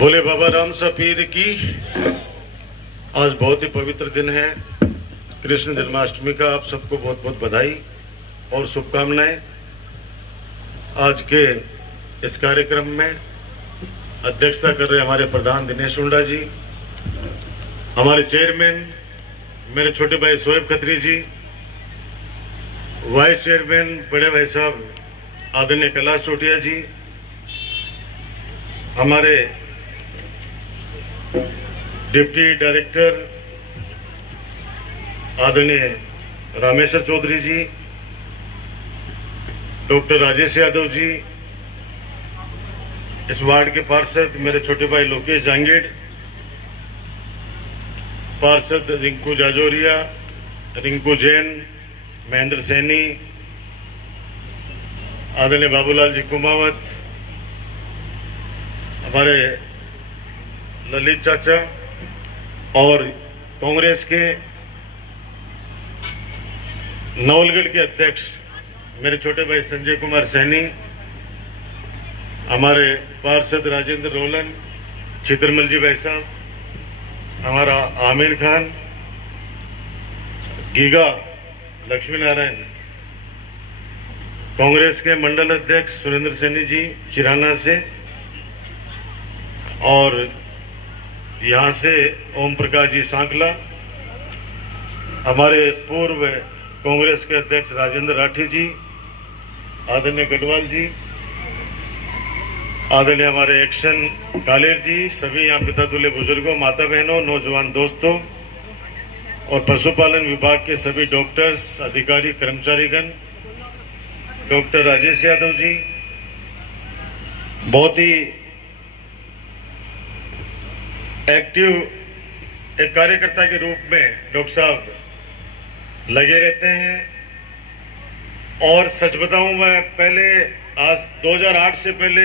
बोले बाबा राम सा पीर की। आज बहुत ही पवित्र दिन है, कृष्ण जन्माष्टमी का। आप सबको बहुत बहुत बधाई और शुभकामनाएं। आज के इस कार्यक्रम में अध्यक्षता कर रहे हमारे प्रधान दिनेश हुंडा जी, हमारे चेयरमैन मेरे छोटे भाई शोएब खत्री जी, वाइस चेयरमैन बड़े भाई साहब आदरणीय कैलाश चोटिया जी, हमारे डिप्टी डायरेक्टर आदरणीय रामेश्वर चौधरी जी, डॉक्टर राजेश यादव जी, इस वार्ड के पार्षद मेरे छोटे भाई लोकेश जांगीड़, पार्षद रिंकू जाजोरिया, रिंकू जैन, महेंद्र सैनी, आदरणीय बाबूलाल जी कुमावत, हमारे ललित चाचा और कांग्रेस के नवलगढ़ के अध्यक्ष मेरे छोटे भाई संजय कुमार सैनी, हमारे पार्षद राजेंद्र रोलन, चित्रमल जी भाई साहब, हमारा आमीन खान, गीगा लक्ष्मी नारायण, कांग्रेस के मंडल अध्यक्ष सुरेंद्र सैनी जी चिराना से, और यहाँ से ओम प्रकाश जी सांकला, हमारे पूर्व कांग्रेस के अध्यक्ष राजेंद्र राठी जी, आदरणीय गढ़वाल जी, आदरणीय हमारे एक्शन कालेर जी, सभी यहाँ पिता तुल्य बुजुर्गों, माता बहनों, नौजवान दोस्तों और पशुपालन विभाग के सभी डॉक्टर्स, अधिकारी, कर्मचारीगण, डॉक्टर राजेश यादव जी, बहुत ही एक्टिव एक कार्यकर्ता के रूप में डॉक्टर साहब लगे रहते हैं। और सच बताऊं, मैं पहले आज 2008 से पहले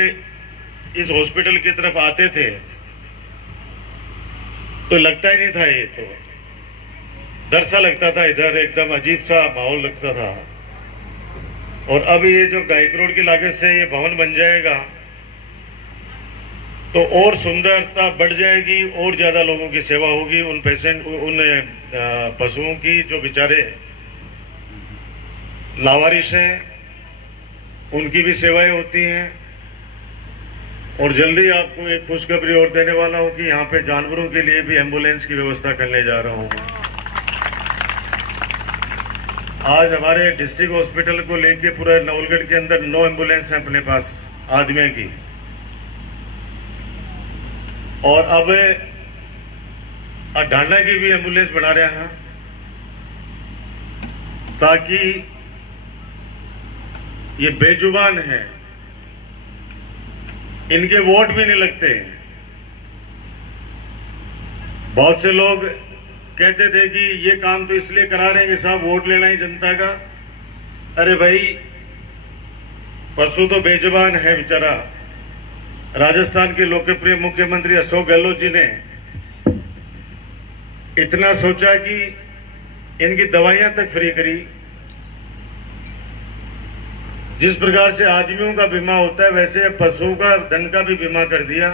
इस हॉस्पिटल की तरफ आते थे तो लगता ही नहीं था, ये तो डर सा लगता था, इधर एकदम अजीब सा माहौल लगता था। और अब ये जो 2.5 करोड़ की लागत से ये भवन बन जाएगा तो और सुंदरता बढ़ जाएगी, और ज्यादा लोगों की सेवा होगी, उन पशुओं की जो बेचारे लावारिश हैं उनकी भी सेवाएं होती हैं। और जल्दी आपको एक खुशखबरी और देने वाला हूं कि यहाँ पे जानवरों के लिए भी एम्बुलेंस की व्यवस्था करने जा रहा हूं। आज हमारे डिस्ट्रिक्ट हॉस्पिटल को लेके पूरे नवलगढ़ के अंदर 9 एम्बुलेंस हैं अपने पास आदमियों की, और अब ढांडा की भी एम्बुलेंस बना रहे हैं ताकि ये बेजुबान हैं, इनके वोट भी नहीं लगते। बहुत से लोग कहते थे कि ये काम तो इसलिए करा रहे हैं कि साहब वोट लेना ही जनता का। अरे भाई, पशु तो बेजुबान है बेचारा। राजस्थान के लोकप्रिय मुख्यमंत्री अशोक गहलोत जी ने इतना सोचा कि इनकी दवाइयां तक फ्री करी। जिस प्रकार से आदमियों का बीमा होता है वैसे पशुओं का धन का भी बीमा कर दिया।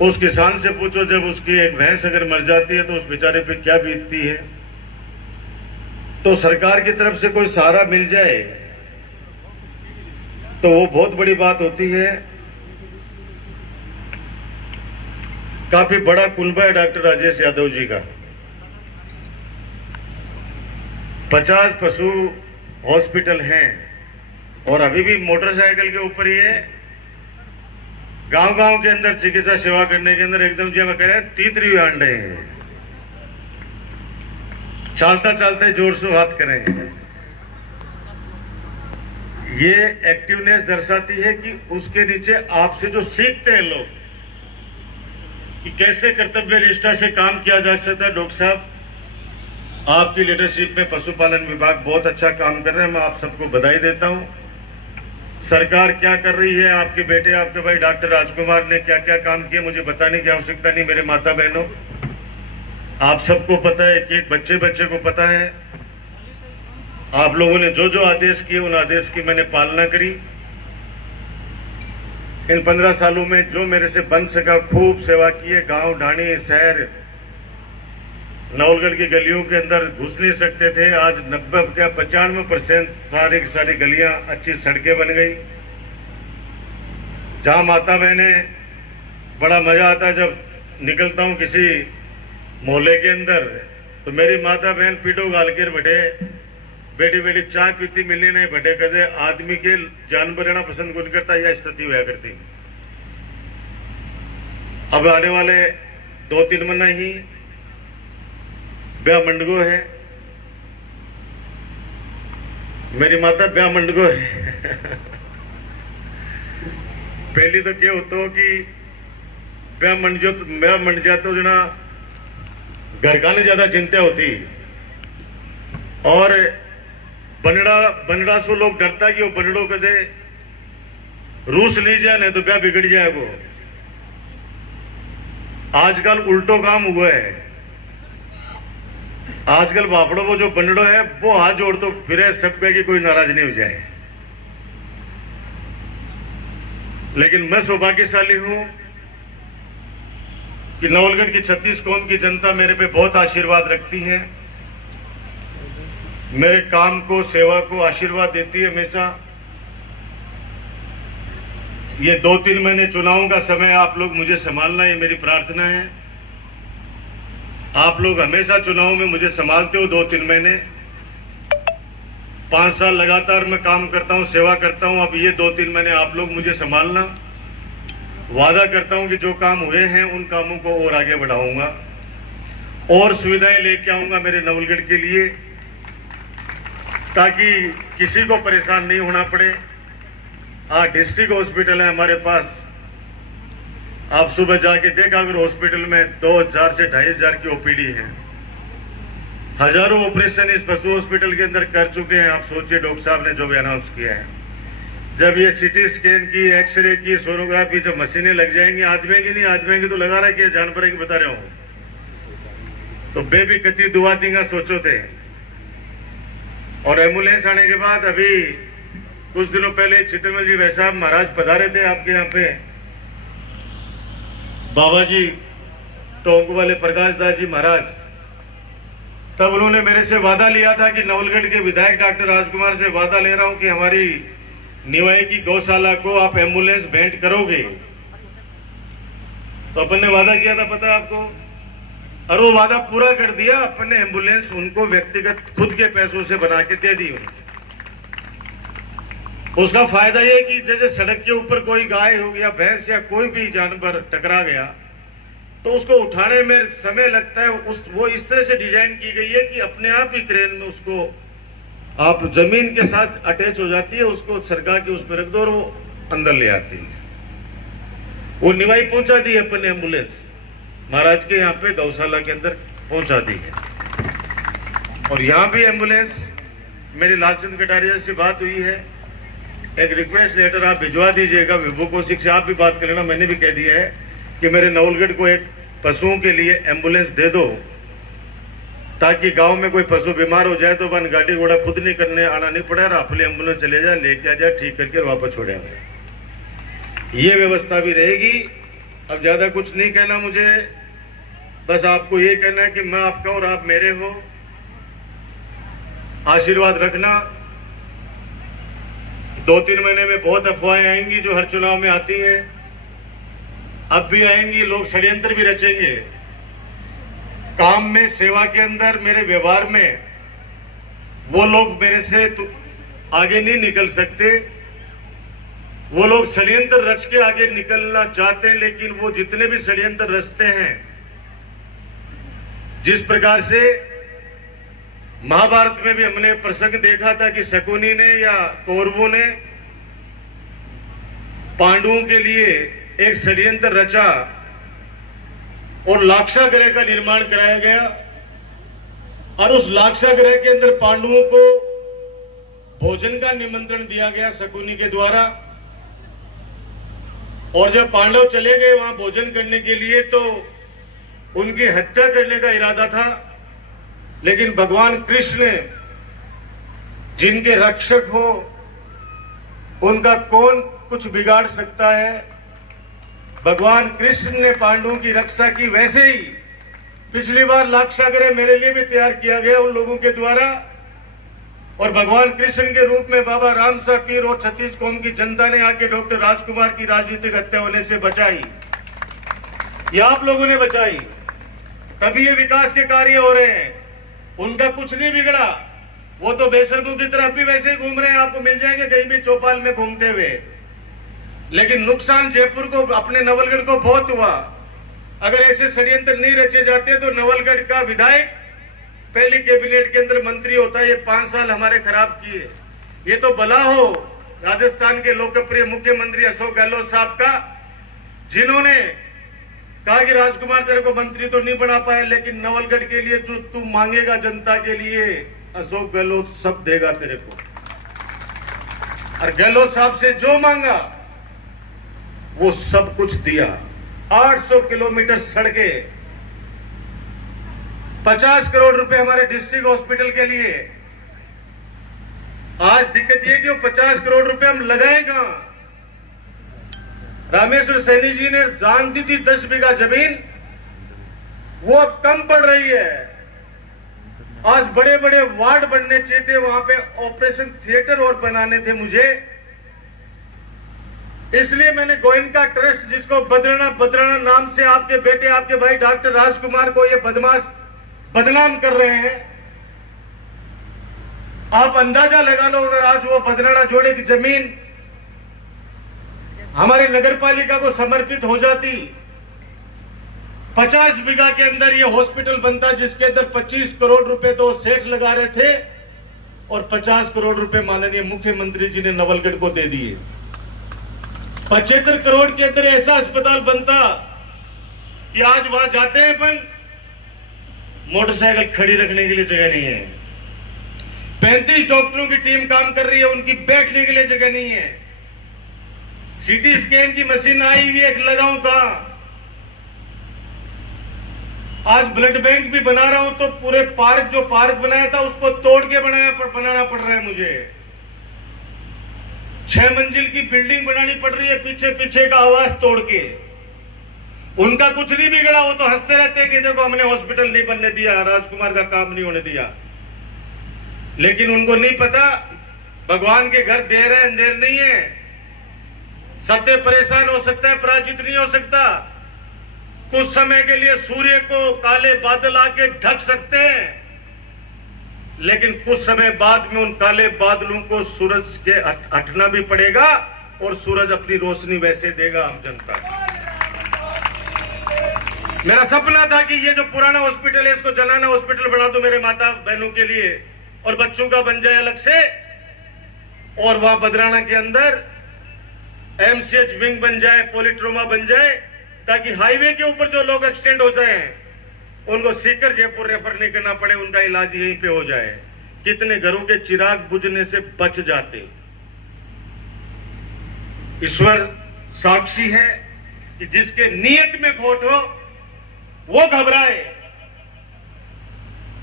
उस किसान से पूछो, जब उसकी एक भैंस अगर मर जाती है तो उस बेचारे पे क्या बीतती है। तो सरकार की तरफ से कोई सहारा मिल जाए तो वो बहुत बड़ी बात होती है। काफी बड़ा कुनबा है डॉक्टर राजेश यादव जी का। 50 पशु हॉस्पिटल हैं और अभी भी मोटरसाइकिल के ऊपर ही है। गांव-गांव के अंदर चिकित्सा सेवा करने के अंदर एकदम जी हम कह रहे हैं तीतरी आंड है, चलता चलता जोर से बात करें। ये एक्टिवनेस दर्शाती है कि उसके नीचे आपसे जो सीखते हैं लोग कि कैसे कर्तव्य निष्ठा से काम किया जा सकता है। डॉक्टर साहब, आपकी लीडरशिप में पशुपालन विभाग बहुत अच्छा काम कर रहे हैं, मैं आप सबको बधाई देता हूं। सरकार क्या कर रही है, आपके बेटे आपके भाई डॉक्टर राजकुमार ने क्या क्या काम किया मुझे बताने की आवश्यकता नहीं। मेरे माता बहनों, आप सबको पता है, एक बच्चे बच्चे को पता है। आप लोगों ने जो जो आदेश किए उन आदेश की मैंने पालना करी। इन 15 सालों में जो मेरे से बन सका खूब सेवा की है। गांव ढाणी शहर नवलगढ़ की गलियों के अंदर घुस नहीं सकते थे, आज 90 क्या 95% सारी की सारी गलियां अच्छी सड़कें बन गई। जहां माता बहने बड़ा मजा आता है जब निकलता हूं किसी मोहल्ले के अंदर, तो मेरी माता बहन पीटो गाल के बैठे, बेटी बेटी चाय पीती मिलनी नहीं बैठे कदे आदमी के जानवर रहना पसंद कौन करता, यह स्थिति हुआ करती। अब आने वाले 2-3 महीना ही ब्याह मंडगो है, मेरी माता ब्याह मंडगो है। पहली तो क्या होता हो कि ब्याह मंड जाते हो जना घर का ज्यादा चिंता होती, और बनड़ा सो लोग डरता कि वो बनड़ो कदे रूस ली जाए नहीं तो ब्याह बिगड़ जाए। वो आजकल उल्टो काम हुआ है, आजकल बापड़ो वो जो बनड़ो है वो हाथ जोड़ तो फिर सब कहे कि कोई नाराज नहीं हो जाए। लेकिन मैं सौभाग्यशाली हूं कि नवलगढ़ की 36 कौम की जनता मेरे पे बहुत आशीर्वाद रखती है, मेरे काम को सेवा को आशीर्वाद देती है हमेशा। ये 2-3 महीने चुनावों का समय आप लोग मुझे संभालना, ये मेरी प्रार्थना है। आप लोग हमेशा चुनाव में मुझे संभालते हो 2-3 महीने, 5 साल लगातार मैं काम करता हूं, सेवा करता हूं। अब ये 2-3 महीने आप लोग मुझे संभालना। वादा करता हूं कि जो काम हुए हैं उन कामों को और आगे बढ़ाऊंगा और सुविधाएं लेके आऊंगा मेरे नवलगढ़ के लिए, ताकि किसी को परेशान नहीं होना पड़े। डिस्ट्रिक्ट हॉस्पिटल है हमारे पास, आप सुबह जाके देखा अगर हॉस्पिटल में 2000 से 2500 की ओपीडी है, हजारों ऑपरेशन इस पशु हॉस्पिटल के अंदर कर चुके हैं। आप सोचिए डॉक्टर साहब ने जो भी अनाउंस किया है, जब ये सीटी स्कैन की, एक्सरे की, सोनोग्राफी जब मशीनें लग जाएंगी, आदमेंगी नहीं आदमेंगी तो लगा रहा है कि जानवर की बता रहे हो, तो बेबी कति दुआ देंगे सोचो थे। और एम्बुलेंस आने के बाद अभी कुछ दिनों पहले चित्रमल जी वैसा महाराज पधारे थे आपके यहाँ पे, बाबा जी टोंक वाले प्रकाश दास जी महाराज, तब उन्होंने मेरे से वादा लिया था कि नवलगढ़ के विधायक डॉक्टर राजकुमार से वादा ले रहा हूं कि हमारी निवाई की गौशाला को आप एम्बुलेंस भेंट करोगे। तो अपन ने वादा किया था, पता है आपको, और वो वादा पूरा कर दिया। अपन ने एम्बुलेंस उनको व्यक्तिगत खुद के पैसों से बना के दे दी। उसका फायदा ये कि जैसे सड़क के ऊपर कोई गाय हो गया, भैंस या कोई भी जानवर टकरा गया तो उसको उठाने में समय लगता है, वो इस तरह से डिजाइन की गई है कि अपने आप ही क्रेन में उसको आप जमीन के साथ अटैच हो जाती है, उसको सरका के उसमें रख दो और वो अंदर ले आती है। वो निवाई पहुंचा दी है अपन ने, एम्बुलेंस महाराज के यहाँ पे गौशाला के अंदर पहुंचा दी है। और यहाँ भी एम्बुलेंस, मेरी लालचंद कटारिया से बात हुई है, एक रिक्वेस्ट लेटर आप भिजवा दीजिएगा विभू कौशिक से, आप भी बात कर लेना। मैंने भी कह दिया है कि मेरे नवलगढ़ को एक पशुओं के लिए एम्बुलेंस दे दो, ताकि गांव में कोई पशु बीमार हो जाए तो वन गाड़ी घोड़ा खुद नहीं करने आना नहीं पड़े, अपने एम्बुलेंस चले जाए, लेके आ जाए, ठीक करके वापस छोड़े हमें। ये व्यवस्था भी रहेगी। अब ज्यादा कुछ नहीं कहना मुझे, बस आपको ये कहना है कि मैं आपका और आप मेरे हो, आशीर्वाद रखना। 2-3 महीने में बहुत अफवाहें आएंगी जो हर चुनाव में आती हैं, अब भी आएंगी, लोग षड्यंत्र भी रचेंगे। काम में, सेवा के अंदर, मेरे व्यवहार में वो लोग मेरे से आगे नहीं निकल सकते। वो लोग षड्यंत्र रच के आगे निकलना चाहते हैं, लेकिन वो जितने भी षड्यंत्र रचते हैं, जिस प्रकार से महाभारत में भी हमने प्रसंग देखा था कि शकुनी ने या कौरवों ने पांडवों के लिए एक षड्यंत्र रचा और लाक्षागृह का निर्माण कराया गया, और उस लाक्षागृह के अंदर पांडवों को भोजन का निमंत्रण दिया गया शकुनी के द्वारा। और जब पांडव चले गए वहां भोजन करने के लिए, तो उनकी हत्या करने का इरादा था, लेकिन भगवान कृष्ण जिनके रक्षक हो, उनका कौन कुछ बिगाड़ सकता है। भगवान कृष्ण ने पांडवों की रक्षा की, वैसे ही पिछली बार लाक्षागृह मेरे लिए भी तैयार किया गया उन लोगों के द्वारा, और भगवान कृष्ण के रूप में बाबा रामसा पीर और 36 कौम की जनता ने आके डॉक्टर राजकुमार की राजनीतिक हत्या होने से बचाई। ये आप लोगों ने बचाई, तभी ये विकास के कार्य हो रहे हैं। उनका कुछ नहीं बिगड़ा, वो तो बेशर्मों की तरफ भी वैसे ही घूम रहे हैं, आपको मिल जाएंगे कहीं भी चौपाल में घूमते हुए। लेकिन नुकसान जयपुर को, अपने नवलगढ़ को बहुत हुआ। अगर ऐसे षड्यंत्र नहीं रचे जाते तो नवलगढ़ का विधायक पहली कैबिनेट के अंदर मंत्री होता है। ये 5 साल हमारे खराब किए। ये तो भला हो राजस्थान के लोकप्रिय मुख्यमंत्री अशोक गहलोत साहब का, जिन्होंने कहा कि राजकुमार तेरे को मंत्री तो नहीं बना पाए, लेकिन नवलगढ़ के लिए जो तू मांगेगा जनता के लिए, अशोक गहलोत सब देगा तेरे को। और गहलोत साहब से जो मांगा वो सब कुछ दिया। 800 किलोमीटर सड़कें, 50 करोड़ रुपए हमारे डिस्ट्रिक्ट हॉस्पिटल के लिए। आज दिक्कत ये कि वो 50 करोड़ रुपए हम लगाए कहां? रामेश्वर सैनी जी ने दान दी थी 10 बीघा जमीन, वो अब कम पड़ रही है। आज बड़े बड़े वार्ड बनने चाहिए थे, वहां पे ऑपरेशन थिएटर और बनाने थे मुझे। इसलिए मैंने गोयनका ट्रस्ट, जिसको बदराना नाम से आपके बेटे, आपके भाई डॉक्टर राजकुमार को ये बदमाश बदनाम कर रहे हैं, आप अंदाजा लगा लो अगर आज वो बदराना जोड़े की जमीन हमारी नगरपालिका को समर्पित हो जाती, 50 बीघा के अंदर ये हॉस्पिटल बनता, जिसके अंदर 25 करोड़ रुपए तो सेठ लगा रहे थे और 50 करोड़ रुपए माननीय मुख्यमंत्री जी ने नवलगढ़ को दे दिए। 75 करोड़ के अंदर ऐसा अस्पताल बनता कि आज वहां जाते हैं अपन, मोटरसाइकिल खड़ी रखने के लिए जगह नहीं है। 35 डॉक्टरों की टीम काम कर रही है, उनकी बैठने के लिए जगह नहीं है। सीटी स्कैन की मशीन आई हुई है, लगाऊं कहां? आज ब्लड बैंक भी बना रहा हूं तो पूरे पार्क, जो पार्क बनाया था उसको तोड़ के बनाना पड़ रहा है मुझे। 6 मंजिल की बिल्डिंग बनानी पड़ रही है पीछे पीछे का आवास तोड़ के। उनका कुछ नहीं बिगड़ा, वो तो हंसते रहते हैं कि देखो हमने हॉस्पिटल नहीं बनने दिया, राजकुमार का काम नहीं होने दिया। लेकिन उनको नहीं पता भगवान के घर देर है अंधेर नहीं है। सत्य परेशान हो सकता है, पराजित नहीं हो सकता। कुछ समय के लिए सूर्य को काले बादल आके ढक सकते हैं, लेकिन कुछ समय बाद में उन काले बादलों को सूरज के हटना भी पड़ेगा और सूरज अपनी रोशनी वैसे देगा आम जनता को। मेरा सपना था कि ये जो पुराना हॉस्पिटल है इसको जनाना हॉस्पिटल बना दो मेरे माता बहनों के लिए, और बच्चों का बन जाए अलग से, और वहां बदराना के अंदर एमसीएच विंग बन जाए, पॉलीट्रोमा बन जाए, ताकि हाईवे के ऊपर जो लोग एक्सटेंड हो जाए उनको सीकर जयपुर रेफर नहीं करना पड़े, उनका इलाज यहीं पे हो जाए। कितने घरों के चिराग बुझने से बच जाते। ईश्वर साक्षी है कि जिसके नियत में खोट हो वो घबराए।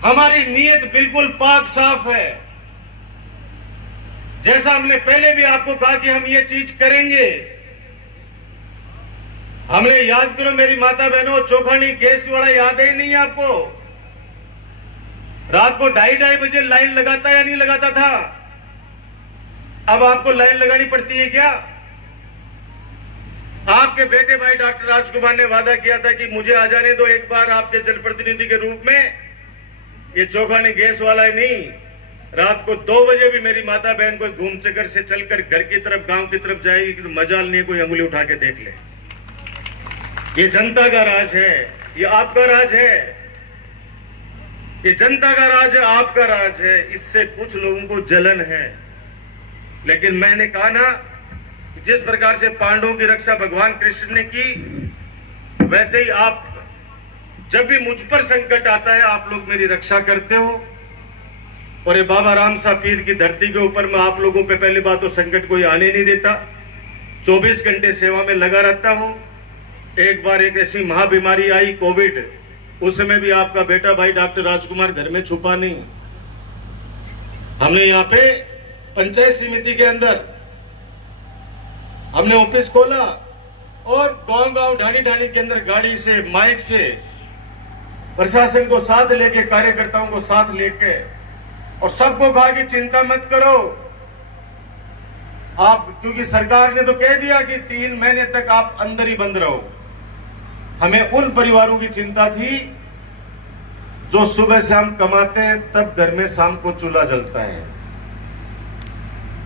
हमारी नियत बिल्कुल पाक साफ है। जैसा हमने पहले भी आपको कहा कि हम ये चीज करेंगे। हमने, याद करो मेरी माता बहनों, चौखानी गैस वाला याद है नहीं आपको? रात को 2:30 बजे लाइन लगाता या नहीं लगाता था? अब आपको लाइन लगानी पड़ती है क्या? आपके बेटे भाई डॉक्टर राजकुमार ने वादा किया था कि मुझे आ जाने दो एक बार आपके जनप्रतिनिधि के रूप में। ये चौखानी गैस वाला ही नहीं, रात को 2 बजे भी मेरी माता बहन कोई घूम चक्कर से चलकर घर की तरफ, गांव की तरफ जाएगी तो मजाल नहीं कोई अंगुली उठा के देख ले। ये जनता का राज है, ये आपका राज है, ये जनता का राज है, आपका राज है। इससे कुछ लोगों को जलन है, लेकिन मैंने कहा ना, जिस प्रकार से पांडवों की रक्षा भगवान कृष्ण ने की, वैसे ही आप, जब भी मुझ पर संकट आता है आप लोग मेरी रक्षा करते हो। और ये बाबा रामसा पीर की धरती के ऊपर मैं आप लोगों पे पहली बात तो संकट कोई आने नहीं देता। 24 घंटे सेवा में लगा रहता हूं। एक बार एक ऐसी महाबीमारी आई कोविड, उस समय भी आपका बेटा भाई डॉक्टर राजकुमार घर में छुपा नहीं। हमने यहाँ पे पंचायत समिति के अंदर हमने ऑफिस खोला, और गांव-गांव ढाणी-ढाणी के अंदर गाड़ी से, माइक से प्रशासन को साथ लेके, कार्यकर्ताओं को साथ लेके, और सबको कहा कि चिंता मत करो आप, क्योंकि सरकार ने तो कह दिया कि 3 महीने तक आप अंदर ही बंद रहो। हमें उन परिवारों की चिंता थी जो सुबह शाम कमाते हैं, तब घर में शाम को चूल्हा जलता है।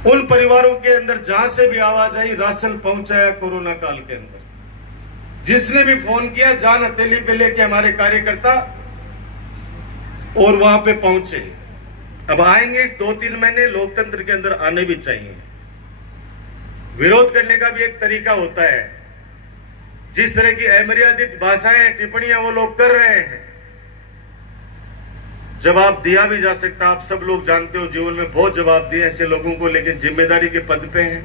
उन परिवारों के अंदर जहां से भी आवाज आई, राशन पहुंचाया कोरोना काल के अंदर। जिसने भी फोन किया, जान हथेली पे लेके हमारे कार्यकर्ता और वहां पे पहुंचे। अब आएंगे 2-3 महीने, लोकतंत्र के अंदर आने भी चाहिए। विरोध करने का भी एक तरीका होता है। जिस तरह की अमर्यादित भाषाएं, टिप्पणियां वो लोग कर रहे हैं, जवाब दिया भी जा सकता। आप सब लोग जानते हो, जीवन में बहुत जवाब दिए ऐसे लोगों को, लेकिन जिम्मेदारी के पद पे हैं।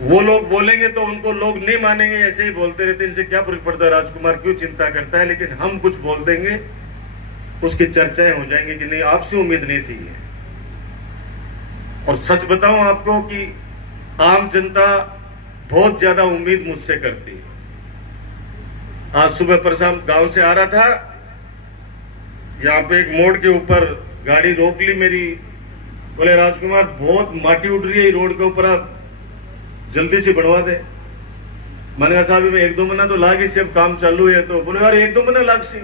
वो लोग बोलेंगे तो उनको लोग नहीं मानेंगे, ऐसे ही बोलते रहते, इनसे क्या फर्क पड़ता है, राजकुमार क्यों चिंता करता है। लेकिन हम कुछ बोल देंगे, उसकी चर्चाएं हो जाएंगी कि नहीं, आपसे उम्मीद नहीं थी। और सच बताऊं आपको कि आम जनता बहुत ज्यादा उम्मीद मुझसे करती है। आज सुबह परसों गांव से आ रहा था, यहाँ पे एक मोड़ के ऊपर गाड़ी रोक ली मेरी। बोले राजकुमार बहुत माटी उड़ रही है रोड के ऊपर, आप जल्दी से बढ़वा दे। मैंने कहा साहब में 1-2 महीना तो लाग ही, अब काम चालू है। तो बोले यार 1-2 महीना लाग सी,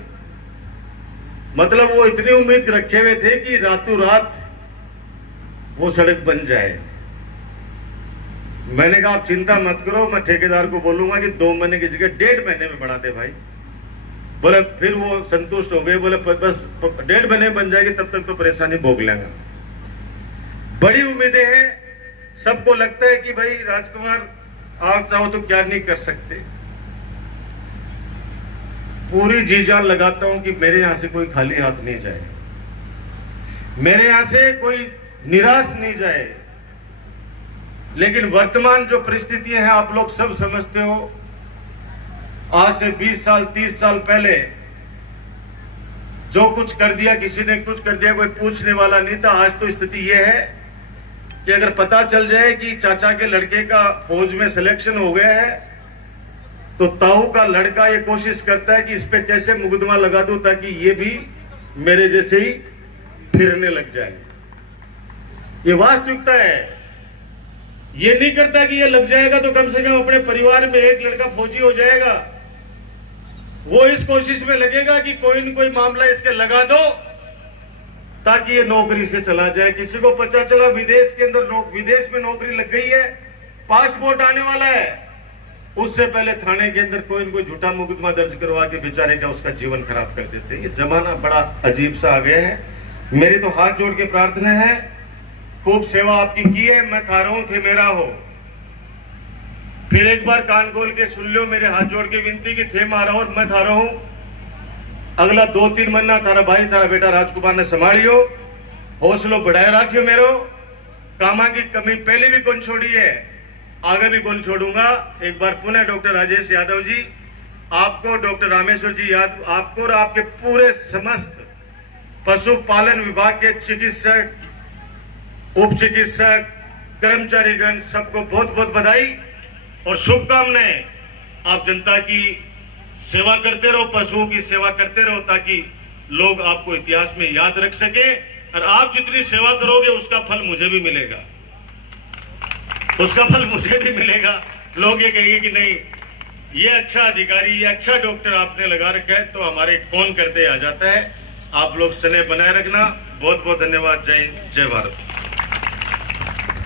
मतलब वो इतनी उम्मीद रखे हुए थे कि रातों रात वो सड़क बन जाए। मैंने कहा आप चिंता मत करो, मैं ठेकेदार को बोलूंगा कि 2 महीने की जगह 1.5 महीने में बढ़ा दे भाई। बोले फिर वो संतुष्ट हो गए, बोले बस 1.5 महीने बन जाएगी, तब तक तो परेशानी भोग लेंगे। बड़ी उम्मीदें हैं, सबको लगता है कि भाई राजकुमार आप चाहो तो क्या नहीं कर सकते। पूरी जी जान लगाता हूं कि मेरे यहां से कोई खाली हाथ नहीं जाए, मेरे यहां से कोई निराश नहीं जाए। लेकिन वर्तमान जो परिस्थितियां हैं, आप लोग सब समझते हो, आज से 20 साल 30 साल पहले जो कुछ कर दिया, किसी ने कुछ कर दिया, कोई पूछने वाला नहीं था। आज तो स्थिति यह है कि अगर पता चल जाए कि चाचा के लड़के का फौज में सिलेक्शन हो गया है, तो ताऊ का लड़का ये कोशिश करता है कि इस पे कैसे मुकदमा लगा दूं ताकि ये भी मेरे जैसे ही फिरने लग जाए। ये वास्तविकता है। ये नहीं करता कि ये लग जाएगा तो कम से कम अपने परिवार में एक लड़का फौजी हो जाएगा। वो इस कोशिश में लगेगा कि कोई न कोई मामला इसके लगा दो ताकि ये नौकरी से चला जाए। किसी को पता चला विदेश के अंदर विदेश में नौकरी लग गई है, पासपोर्ट आने वाला है, उससे पहले थाने के अंदर कोई न कोई झूठा मुकदमा दर्ज करवा के बेचारे का उसका जीवन खराब कर देते हैं। ये जमाना बड़ा अजीब सा आ गया है। मेरी तो हाथ जोड़ के प्रार्थना है, खूब सेवा आपकी की है, मैं थारा हूं थे मेरा हो। फिर एक बार कान खोल के सुन लो, मेरे हाथ जोड़ के विनती की थे मारा और मैं थारा हूं। अगला 2-3 महीना थारा भाई थारा बेटा राजकुमार ने संभालियो, हौसलो बढ़ाए रखियो मेरो। कामा की कमी पहले भी कौन छोड़ी है, आगे भी कौन छोड़ूंगा। एक बार पुनः डॉक्टर राजेश यादव जी, आपको, डॉक्टर रामेश्वर जी यादव, आपको और आपके पूरे समस्त पशुपालन विभाग के चिकित्सक, उप चिकित्सक, कर्मचारीगण, सबको बहुत बहुत बधाई और शुभकामनाएं। आप जनता की सेवा करते रहो, पशुओं की सेवा करते रहो, ताकि लोग आपको इतिहास में याद रख सके। और आप जितनी सेवा करोगे उसका फल मुझे भी मिलेगा, उसका फल मुझे भी मिलेगा। लोग ये कहेंगे कि नहीं, ये अच्छा अधिकारी, ये अच्छा डॉक्टर आपने लगा रखा है, तो हमारे फोन करते आ जाता है। आप लोग स्नेह बनाए रखना। बहुत बहुत धन्यवाद। जय हिंद, जय भारत।